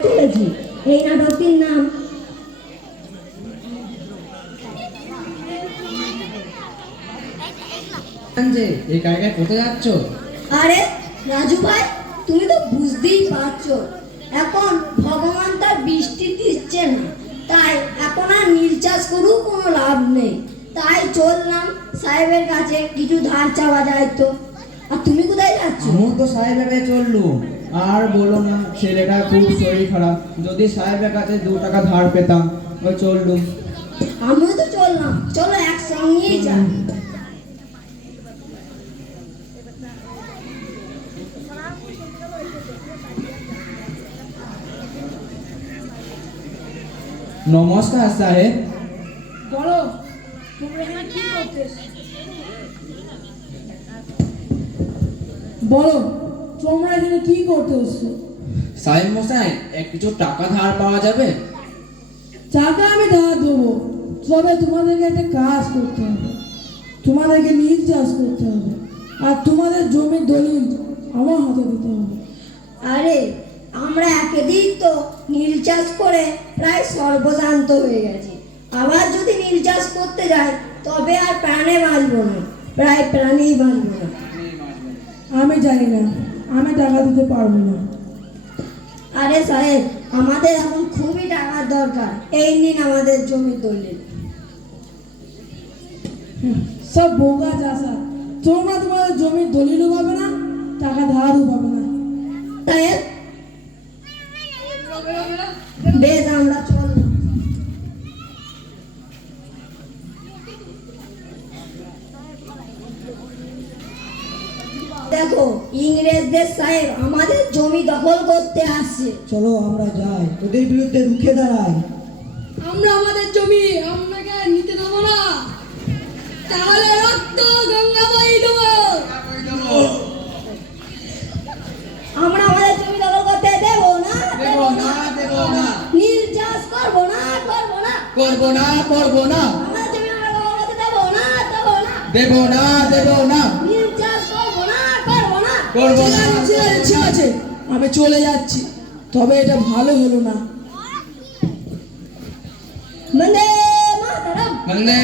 চলেছি। এই নাটকটির নাম একা একা কোথায় যাচ্ছ? আরে রাজু ভাই, তুমি তো বুঝতেই পারছো এখন ভগবান তার বৃষ্টি দিচ্ছে না, তাই এখন আর নীল চাষ করেও কোনো লাভ নেই। তাই চললাম সাহেবের কাছে কিছু ধার চাওয়া যায় তো। আর তুমি কোথায় যাচ্ছ? আমিও তো সাহেবের কাছে চললুম। আর বলো না, ছেলেটা খুব শরীর খারাপ, যদি সাহেবের কাছে 2 টাকা ধার পেতাম। ওই চললুম। আমিও তো চললাম, চলো একসঙ্গেই যাই। নমস্কার সাহেব। বলো, তোমরা এখানে কি করতেছো? বলো, তোমরা এখানে কি করতে এসছো? সাহেব মশাই, কিছু টাকা ধার পাওয়া যাবে? টাকা আমি ধার দেবো, তবে তোমাদেরকে একটা কাজ করতে হবে। তোমাদেরকে নীল চাষ করতে হবে, আর তোমাদের জমির দলিল আমার হাতে দিতে হবে। আরে আমরা একেদিন তো নীল চাষ করে প্রায় সর্বশান্ত হয়ে গেছি, আবার যদি নীল চাষ করতে যাই তবে আর প্রাণে বাঁচবো না, প্রায় প্রাণেই বাঁচবো না। আমি জানি না, আমি টাকা দিতে পারবো না। আরে সাহেব, আমাদের এখন খুবই টাকার দরকার, এই নিন আমাদের জমির দলিল। সব বোগা চাষা, তোমরা তোমাদের জমির দলিলও পাবে না, টাকা ধারও পাবে না। সাহেব বেশ, আমরা চললাম। দেখো, ইংরেজদের সাহেব আমাদের জমি দখল করতে আসছে। চলো আমরা যাই, তোদের বিরুদ্ধে রুখে দাঁড়াই। আমরা আমাদের জমি আপনাকে নিতে দেবো না, তাহলে রক্ত গঙ্গা বই দেবো। আমরা আমাদের জমি দখল করতে দেব না, দেব না, দেব না। নীল চাষ করবো না, করবো না, করব না, করব না। আমাদের জমি আমরা দখল করতে দেব না, দেব না, দেব না, দেব না। নীল চাষ করবো না, করবো না। করব না। ঠিক আছে, আমি চলে যাচ্ছি, তবে এটা ভালো হলো না। বন্দে মাতরম। বন্দে